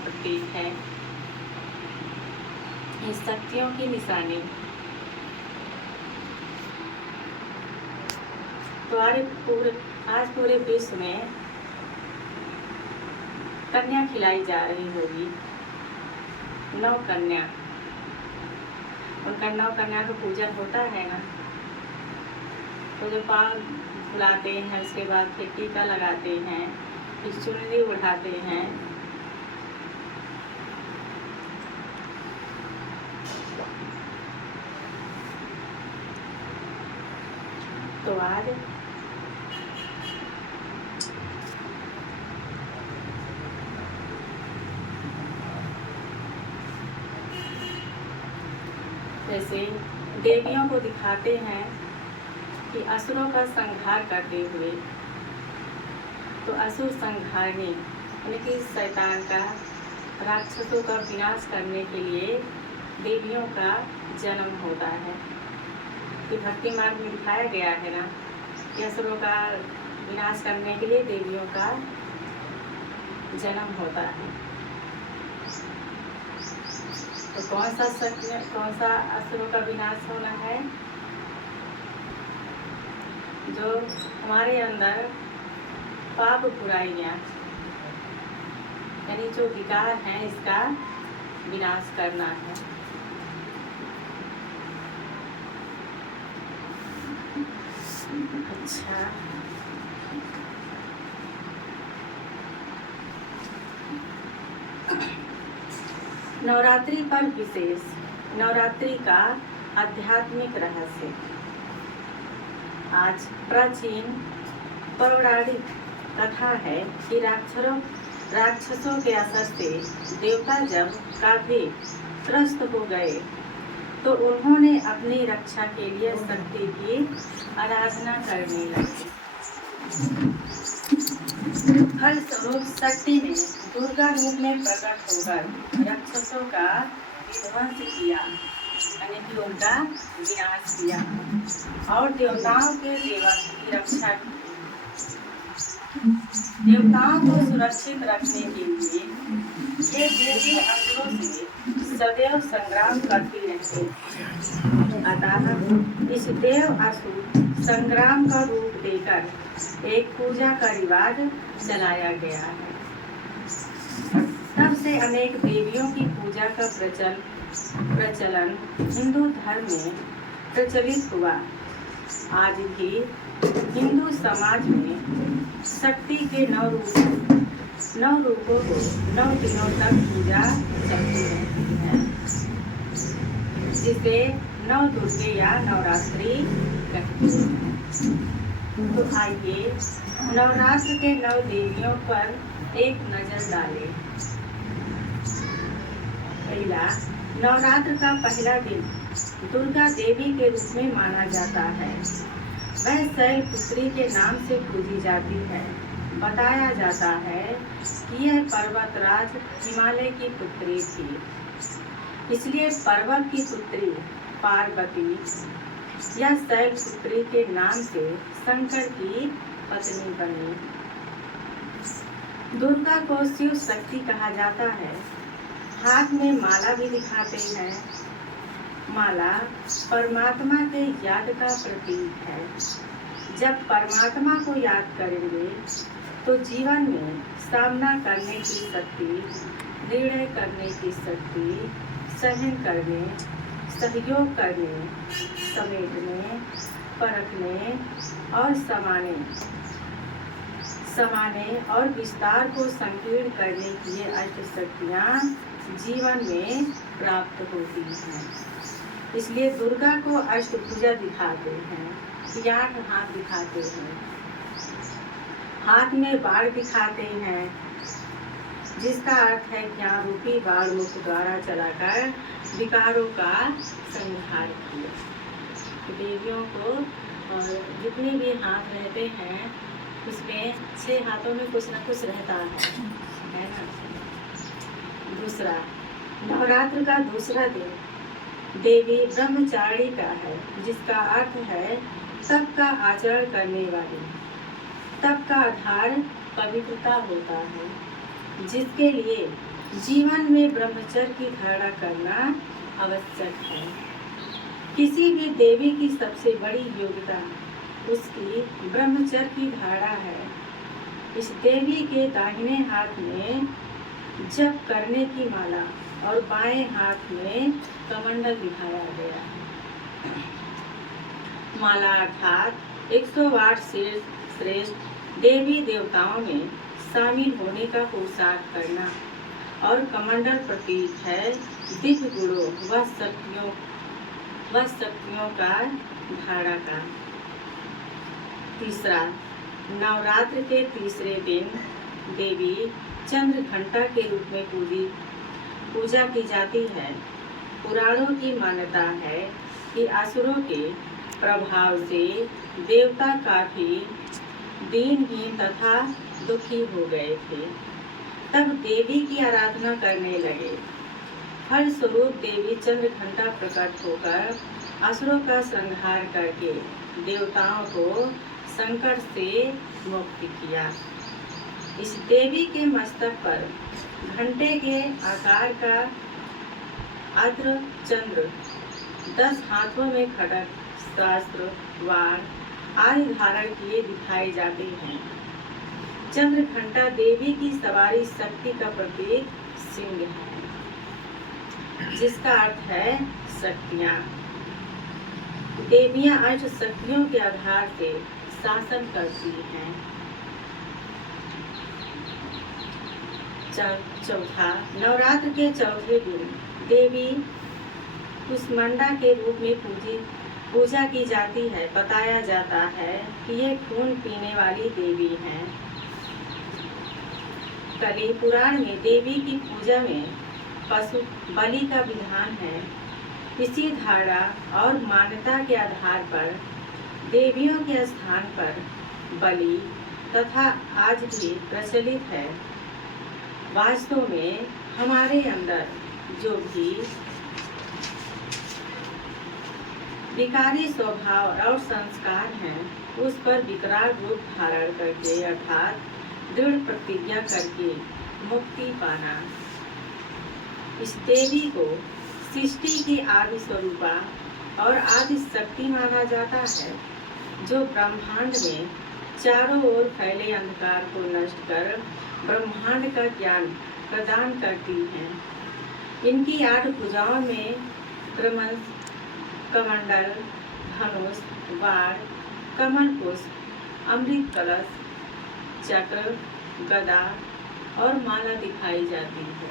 प्रतीक है, ये शक्तियों की निशानी। तो आज पूरे विश्व में कन्या खिलाई जा रही होगी, 9 कन्या। उनका 9 कन्या का पूजन होता है ना, तो जो पाँव धुलाते हैं, उसके बाद फिर टीका लगाते हैं, फिर चुनरी उठाते हैं। तो आज जैसे देवियों को दिखाते हैं कि असुरों का संहार करते हुए, तो असुर संहारणी यानी कि शैतान का, राक्षसों का विनाश करने के लिए देवियों का जन्म होता है। कि भक्ति मार्ग में दिखाया गया है ना कि असुरों का विनाश करने के लिए देवियों का जन्म होता है। तो कौन सा असुरों का विनाश होना है? जो हमारे अंदर पाप बुराइयां यानी जो विकार हैं, इसका विनाश करना है। अच्छा, नवरात्रि पर विशेष, नवरात्रि का आध्यात्मिक रहस्य। आज प्राचीन पौराणिक कथा है कि राक्षसों के असर से देवता जब काफी त्रस्त हो गए, तो उन्होंने अपनी रक्षा के लिए शक्ति की आराधना करने लगे। फलस्वरूप शक्ति ने दुर्गा रूप में प्रकट होकर राक्षसों का विध्वंस किया, यानी कि उनका विनाश किया और देवताओं के की रक्षा की। देवताओं को सुरक्षित रखने के लिए ये देवी असुरों से सदैव संग्राम करती रहती। अतः इस देव असुर संग्राम का रूप देकर एक पूजा का रिवाज चलाया गया है। तब से अनेक देवियों की पूजा का प्रचलन हिंदू धर्म में प्रचलित हुआ। आज भी हिंदू समाज में शक्ति के 9 रूपों को 9 दिनों तक पूजा चलती रहती है, जिसे 9 दुर्गे या नवरात्रि कहते हैं। तो आइए नवरात्र के 9 देवियों पर एक नजर डालें। पहला, नवरात्र का पहला दिन दुर्गा देवी के रूप में माना जाता है। वह शैलपुत्री के नाम से पूजी जाती है। बताया जाता है कि यह पर्वतराज हिमालय की पुत्री थी, इसलिए पर्वत की पुत्री पार्वती या शैलपुत्री के नाम से शंकर की पत्नी बनी। दुर्गा को शिव शक्ति कहा जाता है। हाथ में माला भी दिखाते हैं। माला परमात्मा के याद का प्रतीक है। जब परमात्मा को याद करेंगे तो जीवन में सामना करने की शक्ति, निर्णय करने की शक्ति, सहन करने, सहयोग करने, समेटने, परखने और समाने और विस्तार को संकीर्ण करने की ये अष्ट शक्तियाँ जीवन में प्राप्त होती हैं। इसलिए दुर्गा को अष्टभुजा दिखाते हैं, 8 हाथ दिखाते हैं। हाथ में बाण दिखाते हैं, जिसका अर्थ है ज्ञान रूपी बाण मुख द्वारा चलाकर विकारों का संहार किया। देवियों को जितने भी हाथ रहते हैं, उसमें 6 हाथों में कुछ न कुछ रहता है ना। दूसरा, नवरात्र का दूसरा दिन देवी ब्रह्मचारिणी का है, जिसका अर्थ है तप का आचरण करने वाली। तप का आधार पवित्रता होता है, जिसके लिए जीवन में ब्रह्मचर्य की धारणा करना आवश्यक है। किसी भी देवी की सबसे बड़ी योग्यता उसकी ब्रह्मचर्य की धारणा है। इस देवी के दाहिने हाथ में जप करने की माला और बाएं हाथ में कमंडल दिखाया गया है। माला अर्थात 108 से श्रेष्ठ देवी देवताओं में शामिल होने का पुरुषार्थ करना और कमंडल प्रतीक है दिव्य गुणों व शक्तियों का धारणा का। तीसरा, नवरात्र के तीसरे दिन देवी चंद्र घंटा के रूप में पूजा की जाती है। पुराणों की मान्यता है कि असुरों के प्रभाव से देवता काफी दीनहीन तथा दुखी हो गए थे। तब देवी की आराधना करने लगे। फलस्वरूप देवी चंद्र घंटा प्रकट होकर असुरों का संहार करके देवताओं को संकट से मुक्त किया। इस देवी के मस्तक पर घंटे के आकार का आद्र चंद्र, 10 हाथों में खड्ग, शास्त्र, वार आदि धारण किए दिखाए जाते हैं। चंद्र घंटा देवी की सवारी शक्ति का प्रतीक सिंह है, जिसका अर्थ है शक्तियाँ। देवियाँ अष्ट शक्तियों के आधार से शासन करती हैं। चौथा, नवरात्र के चौथे दिन देवी कुष्मांडा के रूप में पूजा की जाती है। बताया जाता है कि ये खून पीने वाली देवी हैं। कलि पुराण में देवी की पूजा में पशु बलि का विधान है। इसी धारणा और मान्यता के आधार पर देवियों के स्थान पर बलि तथा आज भी प्रचलित है। वास्तव में हमारे अंदर जो भी विकारी स्वभाव और संस्कार हैं, उस पर विकराल रूप धारण करके अर्थात दृढ़ प्रतिज्ञा करके मुक्ति पाना। इस देवी को सृष्टि की आदि स्वरूपा और आदि शक्ति माना जाता है, जो ब्रह्मांड में चारों ओर फैले अंधकार को नष्ट कर ब्रह्मांड का ज्ञान प्रदान करती हैं। इनकी 8 भुजाओं में कमंडल, धनुष, वार, कमल पुष्प, अमृत कलश, चक्र, गदा और माला दिखाई जाती है।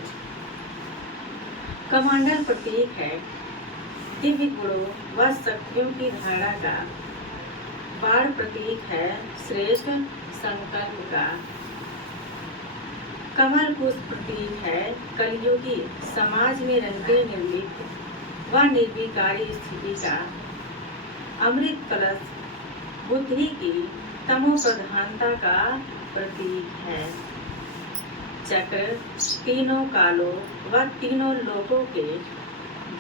कमंडल प्रतीक है दिव्य गुणों व शक्तियों की धारणा का। वार प्रतीक है श्रेष्ठ संकल्प का। कमल पुष्प प्रतीक है कलियुगी समाज में रहते निर्लिप्त व निर्विकारी स्थिति का। अमृत कलश बुद्धि की तमो प्रधानता का प्रतीक है। चक्र तीनों कालों व तीनों लोकों के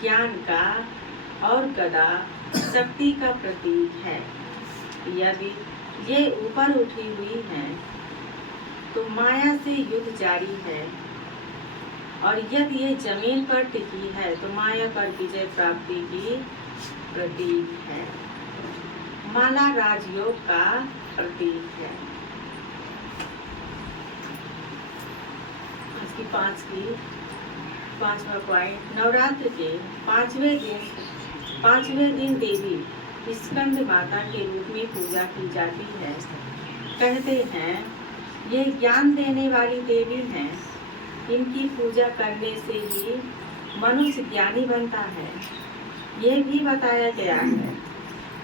ज्ञान का और गदा शक्ति का प्रतीक है। यदि ये ऊपर उठी हुई हैं तो माया से युद्ध जारी है, और यदि ये जमीन पर टिकी है तो माया पर विजय प्राप्ति की प्रतीक है। माला राजयोग का प्रतीक है। इसकी पांचवा पॉइंट, नवरात्र के पांचवें दिन देवी स्कंद माता के रूप में पूजा की जाती है। कहते हैं ये ज्ञान देने वाली देवी हैं। इनकी पूजा करने से ही मनुष्य ज्ञानी बनता है। यह भी बताया गया है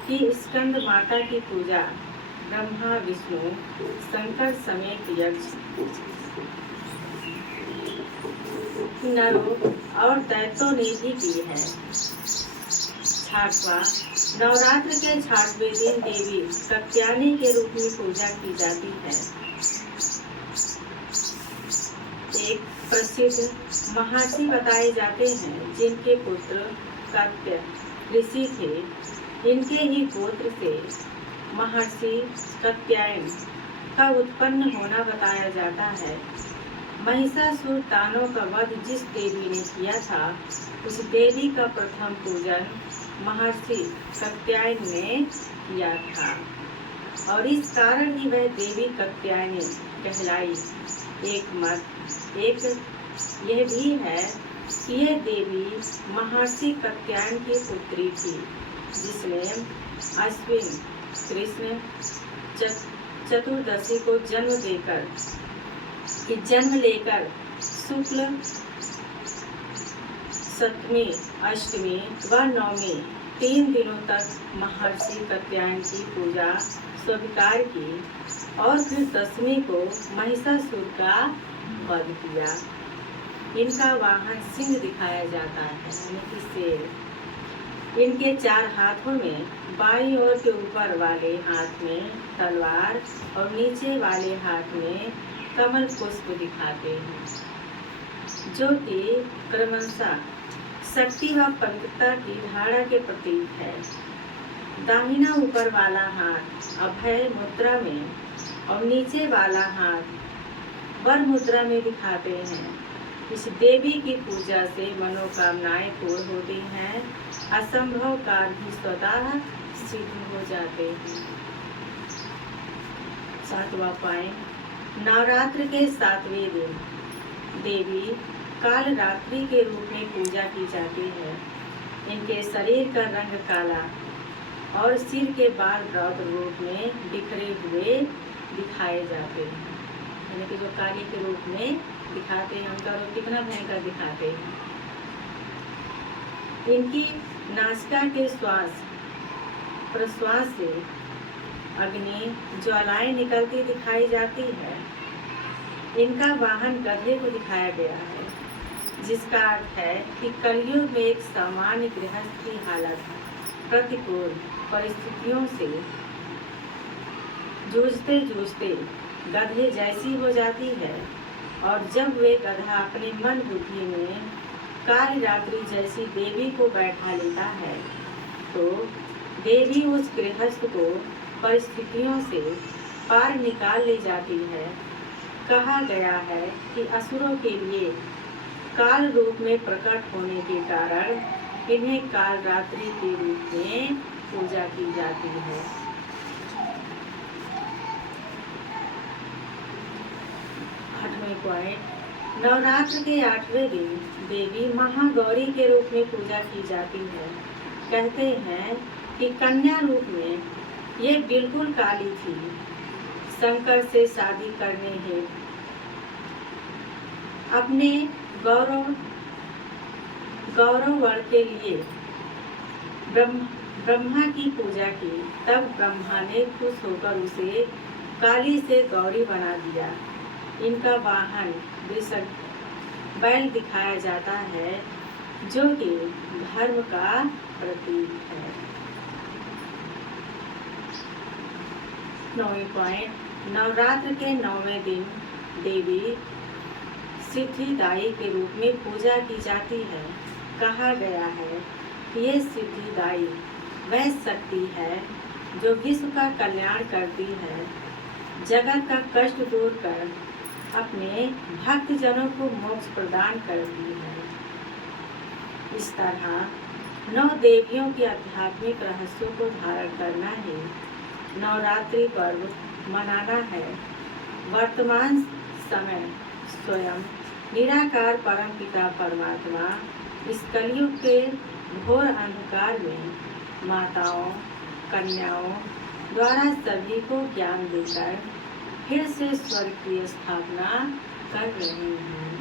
कि स्कंद माता की पूजा ब्रह्मा, विष्णु, शंकर समेत यक्ष, नरों और दैत्यों ने भी की है। 6वां, नवरात्र के 6वें दिन देवी कात्यायनी के रूप में पूजा की जाती है। एक प्रसिद्ध महर्षि बताए जाते हैं जिनके पुत्र कात्य ऋषि थे। इनके ही गोत्र से महर्षि कात्यायन का उत्पन्न होना बताया जाता है। महिषासुर दानव का वध जिस देवी ने किया था, उस देवी का प्रथम पूजन महर्षि कात्यायन ने किया था और इस कारण ही वह देवी कात्यायनी कहलाई। एक यह भी है कि यह देवी महर्षि कात्यायन की पुत्री थी, जिसने अश्विन कृष्ण चतुर्दशी को जन्म लेकर शुक्ल सप्तमी, अष्टमी व नवमी 3 दिनों तक महर्षि कात्यायन की पूजा स्वीकार की और फिर दशमी को महिषासुर का वध किया। इनका वाहन सिंह दिखाया जाता है, यानी कि शेर। इनके 4 हाथों में बाईं ओर के ऊपर वाले हाथ में तलवार और नीचे वाले हाथ में कमल पुष्प दिखाते हैं, जो कि क्रमशः शक्ति व पवित्रता की धारा के प्रतीक है। दाहिना ऊपर वाला हाथ अभय मुद्रा में और नीचे वाला हाथ वर मुद्रा में दिखाते हैं। इस देवी की पूजा से मनोकामनाएं पूर्ण होती हैं, असंभव कार्य भी स्वतः सिद्ध हो जाते हैं। 7वां पॉइंट, नवरात्र के 7वें दिन देवी कालरात्रि के रूप में पूजा की जाती है। इनके शरीर का रंग काला और सिर के बाल रौद्र रूप में बिखरे हुए दिखाए जाते हैं, यानी कि जो काली के रूप में दिखाते हैं, उनका रूप कितना भयंकर दिखाते हैं। इनकी नासिका के श्वास प्रश्वास से अग्नि ज्वालाएं निकलती दिखाई जाती है। इनका वाहन गधे को दिखाया गया है, जिसका अर्थ है कि कलयुग में एक सामान्य गृहस्थ की हालत प्रतिकूल परिस्थितियों से जूझते जूझते गधे जैसी हो जाती है, और जब वे गधा अपने मन बुद्धि में कालरात्रि जैसी देवी को बैठा लेता है, तो देवी उस गृहस्थ को परिस्थितियों से पार निकाल ले जाती है। कहा गया है कि असुरों के लिए काल रूप में प्रकट होने के कारण इन्हें कालरात्रि के रूप में पूजा की जाती है। 8वें पॉइंट, नवरात्र के 8वें दिन देवी महागौरी के रूप में पूजा की जाती है। कहते हैं कि कन्या रूप में ये बिल्कुल काली थी। शंकर से शादी करने हेतु अपने गौरव वर के लिए ब्रह्मा की पूजा की। तब ब्रह्मा ने खुश होकर उसे काली से गौरी बना दिया। इनका वाहन बैल दिखाया जाता है, जो कि धर्म का प्रतीक है। 9वें पॉइंट, नवरात्र के 9वें दिन देवी सिद्धिदायी के रूप में पूजा की जाती है। कहा गया है कि ये सिद्धिदायी वह शक्ति है जो विश्व का कल्याण करती है, जगत का कष्ट दूर कर अपने भक्तजनों को मोक्ष प्रदान करती है। इस तरह 9 देवियों के आध्यात्मिक रहस्यों को धारण करना ही नवरात्रि पर्व मनाना है। वर्तमान समय स्वयं निराकार परमपिता परमात्मा इस कलयुग के घोर अंधकार में माताओं कन्याओं द्वारा सभी को ज्ञान देकर फिर से स्वर्ग की स्थापना कर रहे हैं।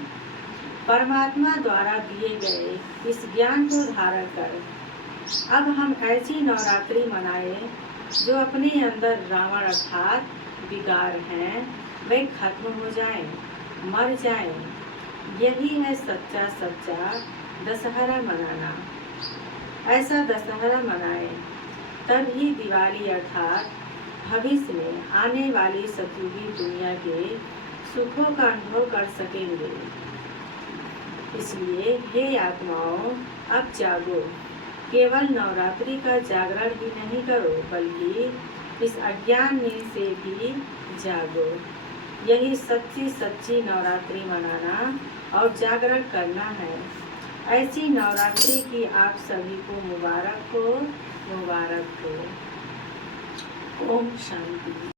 परमात्मा द्वारा दिए गए इस ज्ञान को धारण कर अब हम ऐसी नवरात्रि मनाएं जो अपने अंदर रावण अर्थात विकार हैं वे खत्म हो जाएं, मर जाएं। यही है सच्चा दशहरा मनाना। ऐसा दशहरा मनाएं, तभी दिवाली अर्थात भविष्य में आने वाली सतयुगी दुनिया के सुखों का अनुभव कर सकेंगे। इसलिए हे आत्माओं, अब जागो। केवल नवरात्रि का जागरण ही नहीं करो, बल्कि इस अज्ञान नींद से भी जागो। यही सच्ची सच्ची नवरात्रि मनाना और जागरण करना है। ऐसी नवरात्रि की आप सभी को मुबारक हो, मुबारक हो। ओम शांति।